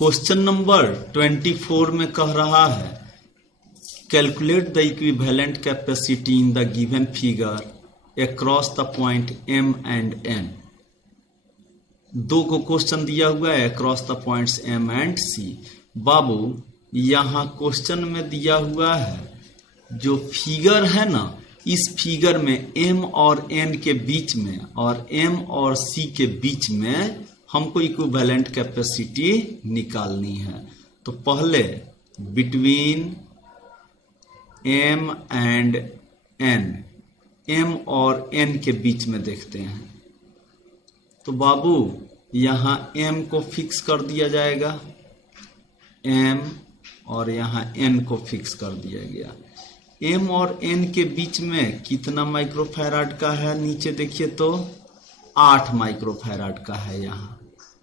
Question number 24 में कह रहा है calculate the equivalent capacity in the given figure across the point M and N। दो को क्वेश्चन दिया हुआ है across the points M and C। बाबू यहाँ क्वेश्चन में दिया हुआ है जो फिगर है ना, इस फिगर में M और N के बीच में और M और C के बीच में हमको इक्विवेलेंट कैपेसिटी निकालनी है। तो पहले between M and N, M और N के बीच में देखते हैं। तो बाबू यहाँ M को फिक्स कर दिया जाएगा, M और यहाँ N को फिक्स कर दिया गया। M और N के बीच में कितना माइक्रोफैराड का है, नीचे देखिए तो 8 माइक्रोफैराड का है। यहाँ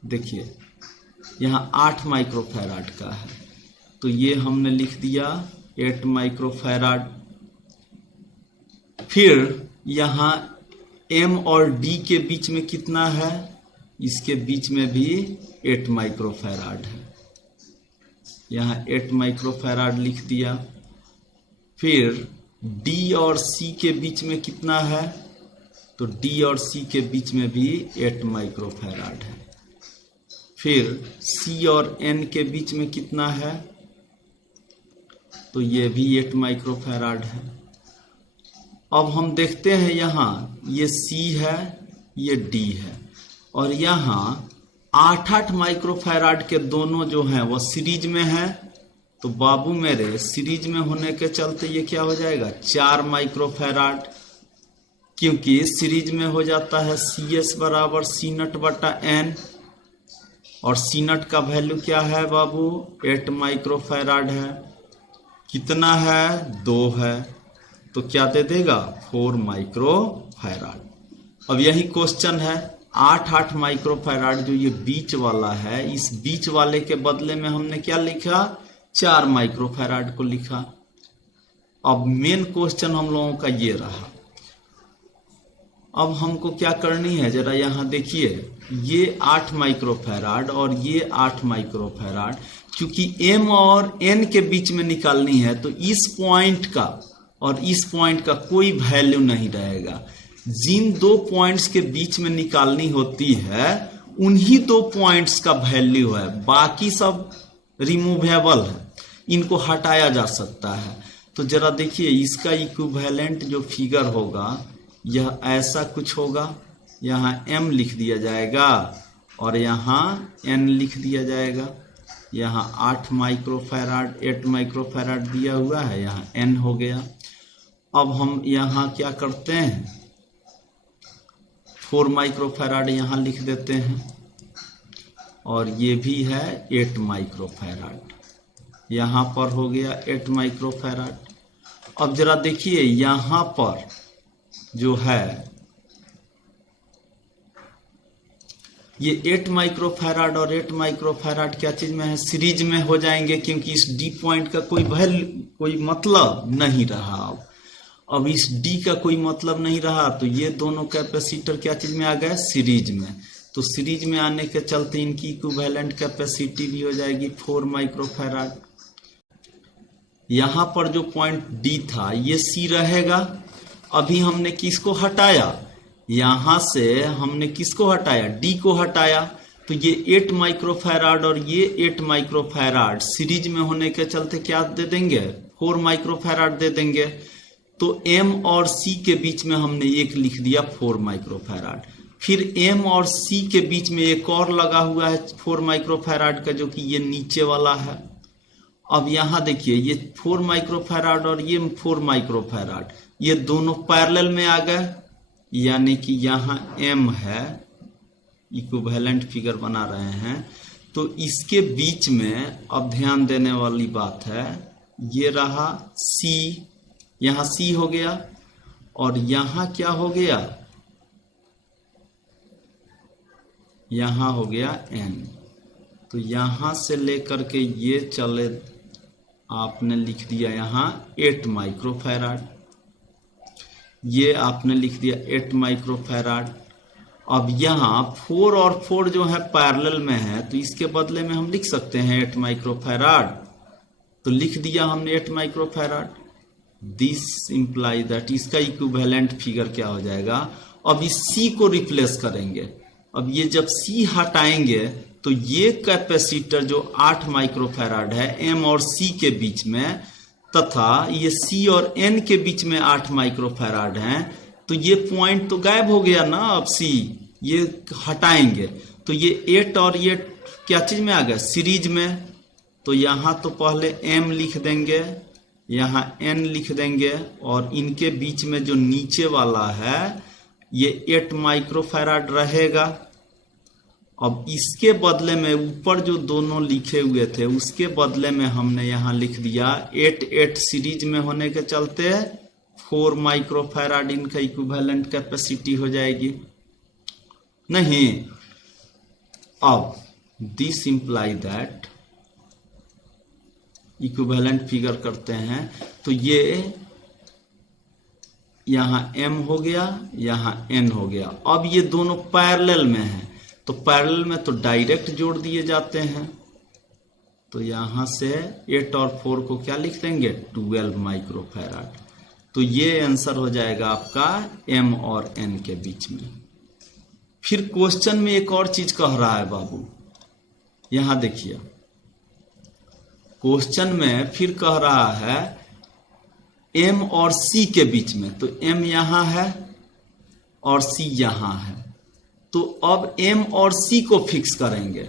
देखिए यहाँ 8 माइक्रोफैराड का है, तो ये हमने लिख दिया 8 माइक्रोफैराड। फिर यहाँ M और D के बीच में कितना है, इसके बीच में भी 8 माइक्रोफैराड है, यहाँ 8 माइक्रोफैराड लिख दिया। फिर D और C के बीच में कितना है, तो D और C के बीच में भी 8 माइक्रोफैराड है। फिर C और N के बीच में कितना है, तो ये भी 8 माइक्रोफैराड है। अब हम देखते हैं यहाँ ये C है, ये D है, और यहाँ 8-8 माइक्रोफैराड के दोनों जो हैं वो सीरीज में हैं। तो बाबू मेरे सीरीज में होने के चलते ये क्या हो जाएगा, 4 माइक्रोफैराड, क्योंकि सीरीज में हो जाता है CS बराबर C नट बटा N, और C नट का वैल्यू क्या है बाबू, 8 माइक्रोफैराड है। कितना है, 2 है, तो क्या दे देगा, 4 माइक्रोफैराड। अब यही क्वेश्चन है 8-8 माइक्रोफैराड जो ये बीच वाला है, इस बीच वाले के बदले में हमने क्या लिखा, 4 माइक्रोफैराड को लिखा। अब मेन क्वेश्चन हम लोगों का ये रहा। अब हमको क्या करनी है, जरा यहाँ देखिए, ये 8 माइक्रोफैराड और ये 8 माइक्रोफैराड, क्योंकि M और N के बीच में निकालनी है, तो इस पॉइंट का और इस पॉइंट का कोई वैल्यू नहीं रहेगा। जिन दो पॉइंट्स के बीच में निकालनी होती है उन्हीं दो पॉइंट्स का वैल्यू है, बाकी सब रिमूवेबल है, इनको हटाया जा सकता है। तो जरा देखिए इसका इक्विवेलेंट जो फिगर होगा यह ऐसा कुछ होगा, यहाँ M लिख दिया जाएगा और यहाँ N लिख दिया जाएगा। यहाँ 8 माइक्रोफैराड 8 माइक्रोफैराड दिया हुआ है, यहाँ N हो गया। अब हम यहाँ क्या करते हैं, 4 माइक्रोफैराड यहाँ लिख देते हैं, और ये भी है 8 माइक्रोफैराड, यहाँ पर हो गया 8 माइक्रोफैराड। अब जरा देखिए यहाँ पर जो है ये 8 माइक्रोफैराड और 8 माइक्रोफैराड क्या चीज में है, सीरीज में हो जाएंगे, क्योंकि इस D पॉइंट का कोई मतलब नहीं रहा। अब इस D का कोई मतलब नहीं रहा, तो ये दोनों कैपेसिटर क्या चीज में आ गए, सीरीज में। तो सीरीज में आने के चलते इनकी इक्विवेलेंट कैपेसिटी भी हो जाएगी 4 माइक्रोफैराड। यहाँ पर जो पॉइंट D था ये C रहेगा। अभी हमने किसको हटाया, यहां से हमने किसको हटाया, D को हटाया, तो ये 8 माइक्रोफैराड और ये 8 माइक्रोफैराड सीरीज में होने के चलते क्या दे देंगे, 4 माइक्रोफैराड दे देंगे। तो M और C के बीच में हमने एक लिख दिया 4 माइक्रोफैराड। फिर M और C के बीच में एक और लगा हुआ है 4 माइक्रोफैराड का, जो कि ये नीचे वाला है। अब यहाँ देखिए ये 4 माइक्रोफैराड और ये 4 माइक्रोफैराड, ये दोनों पैरेलल में आ गए, यानी कि यहाँ M है, इक्विवेलेंट फिगर बना रहे हैं, तो इसके बीच में अब ध्यान देने वाली बात है, ये रहा C, यहाँ C हो गया, और यहाँ क्या हो गया, यहाँ हो गया N। तो यहाँ से लेकर के ये चले, आपने लिख दिया यहाँ 8 माइक्रोफैराड, ये आपने लिख दिया 8 माइक्रोफैराड, अब यहाँ 4 और 4 जो है पैरेलल में है, तो इसके बदले में हम लिख सकते हैं 8 माइक्रोफैराड। तो लिख दिया हमने 8 माइक्रोफैराड। दिस इंप्लाई दैट, इसका इक्विवेलेंट फिगर क्या हो जाएगा। अब इस C को रिप्लेस करेंगे। अब ये जब C हटाएंगे तो ये कैपेसिटर जो 8 माइक्रोफैराड है M और C के बीच में, तथा ये C और N के बीच में 8 माइक्रोफैराड हैं, तो ये पॉइंट तो गायब हो गया ना। अब C ये हटाएंगे तो ये 8 और ये क्या चीज में आ गया, सीरीज में। तो यहां तो पहले M लिख देंगे, यहाँ N लिख देंगे, और इनके बीच में जो नीचे वाला है ये 8 माइक्रोफैराड रहेगा। अब इसके बदले में ऊपर जो दोनों लिखे हुए थे उसके बदले में हमने यहाँ लिख दिया 8 सीरीज में होने के चलते 4 माइक्रोफैराड इनका इक्विवेलेंट कैपेसिटी हो जाएगी। नहीं, अब this imply that, equivalent figure करते हैं तो ये यहां M हो गया, यहां N हो गया। अब ये दोनों पैरेलल में हैं, तो पैरेलल में तो डायरेक्ट जोड़ दिए जाते हैं। तो यहां से 8 और 4 को क्या लिख देंगे, 12 माइक्रोफैराड। तो ये आंसर हो जाएगा आपका M और N के बीच में। फिर क्वेश्चन में एक और चीज कह रहा है बाबू, यहां देखिए क्वेश्चन में फिर कह रहा है M और C के बीच में। तो M यहां है और C यहां है, तो अब M और C को फिक्स करेंगे।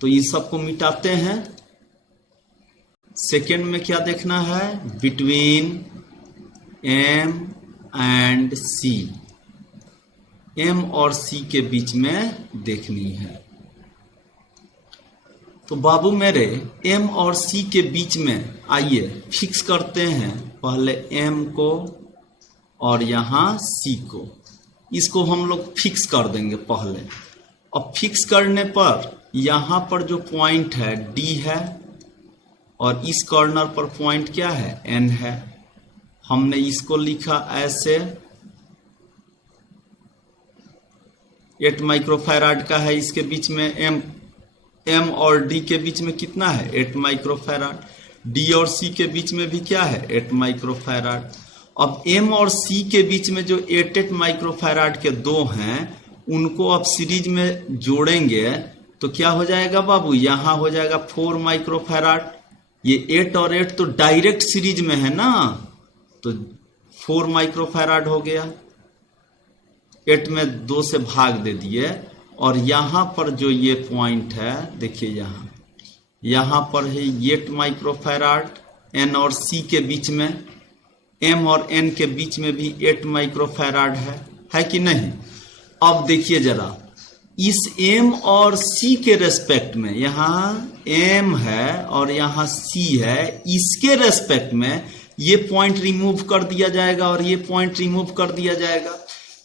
तो ये सबको मिटाते हैं। सेकेंड में क्या देखना है, between M and C, M और C के बीच में देखनी है। तो बाबू मेरे M और C के बीच में आइए फिक्स करते हैं, पहले M को और यहाँ C को, इसको हम लोग फिक्स कर देंगे पहले। अब फिक्स करने पर यहाँ पर जो पॉइंट है D है और इस कॉर्नर पर पॉइंट क्या है, N है। हमने इसको लिखा ऐसे, 8 माइक्रोफैराड का है, इसके बीच में M और D के बीच में कितना है, 8 माइक्रोफैराड। D और C के बीच में भी क्या है, 8 माइक्रोफैराड। अब M और C के बीच में जो 8 माइक्रोफैराड के दो हैं उनको अब सीरीज में जोड़ेंगे तो क्या हो जाएगा बाबू, यहां हो जाएगा 4 माइक्रोफैराड। ये 8 और 8 तो डायरेक्ट सीरीज में है ना, तो 4 माइक्रोफैराड हो गया। 8 में 2 से भाग दे दिए, और यहां पर जो ये पॉइंट है देखिए, यहां पर है 8 माइक्रोफैराड N और C के बीच में, M और N के बीच में भी 8 माइक्रोफैराड है कि नहीं। अब देखिए जरा, इस M और C के रेस्पेक्ट में, यहां M है और यहां C है, इसके रेस्पेक्ट में ये पॉइंट रिमूव कर दिया जाएगा और ये पॉइंट रिमूव कर दिया जाएगा।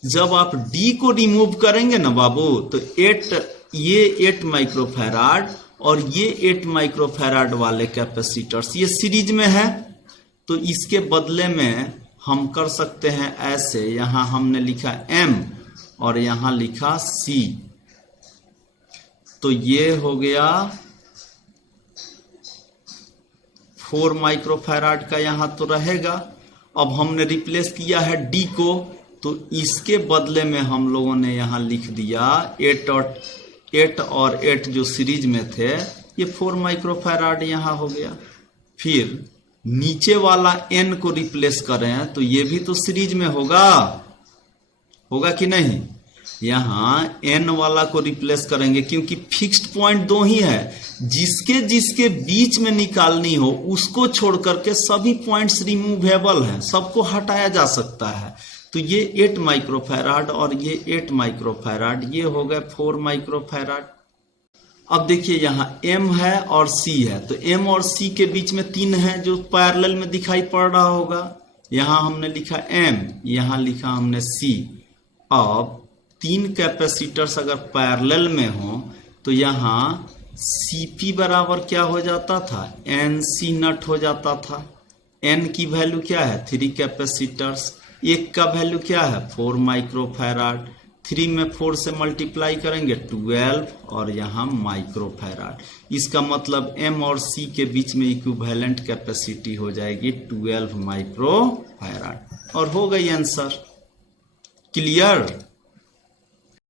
जब आप D को रिमूव करेंगे ना बाबू, तो 8 माइक्रोफैराड और ये 8 माइक्रोफैराड वाले कैपेसिटर्स ये सीरीज में है, तो इसके बदले में हम कर सकते हैं ऐसे, यहां हमने लिखा M और यहां लिखा C, तो ये हो गया 4 माइक्रोफैराड का, यहां तो रहेगा। अब हमने रिप्लेस किया है D को, तो इसके बदले में हम लोगों ने यहां लिख दिया 8 और 8 जो सीरीज में थे, ये 4 माइक्रोफैराड यहां हो गया। फिर नीचे वाला N को रिप्लेस करें तो ये भी तो सीरीज में होगा कि नहीं। यहां N वाला को रिप्लेस करेंगे क्योंकि फिक्स्ड पॉइंट 2 ही है, जिसके बीच में निकालनी हो उसको छोड़ करके सभी पॉइंट्स रिमूवेबल हैं, सबको हटाया जा सकता है। तो ये 8 माइक्रोफैराड और ये 8 माइक्रोफैराड, ये हो गए 4 माइक्रोफैराड। अब देखिए यहाँ M है और C है, तो M और C के बीच में 3 है जो पैरेलल में दिखाई पड़ रहा होगा। यहाँ हमने लिखा M, यहाँ लिखा हमने C। अब 3 कैपेसिटर्स अगर पैरेलल में हो तो यहाँ Cp बराबर क्या हो जाता था, NC नट हो जाता था। N की वैल्यू क्या है, 3 कैपेसिटर्स, एक का वैल्यू क्या है, 4 माइक्रोफैराड। 3 में 4 से मल्टीप्लाई करेंगे 12 और यहाँ माइक्रोफैराड। इसका मतलब M और C के बीच में इक्विवेलेंट कैपेसिटी हो जाएगी 12 माइक्रोफैराड और हो गई आंसर। क्लियर।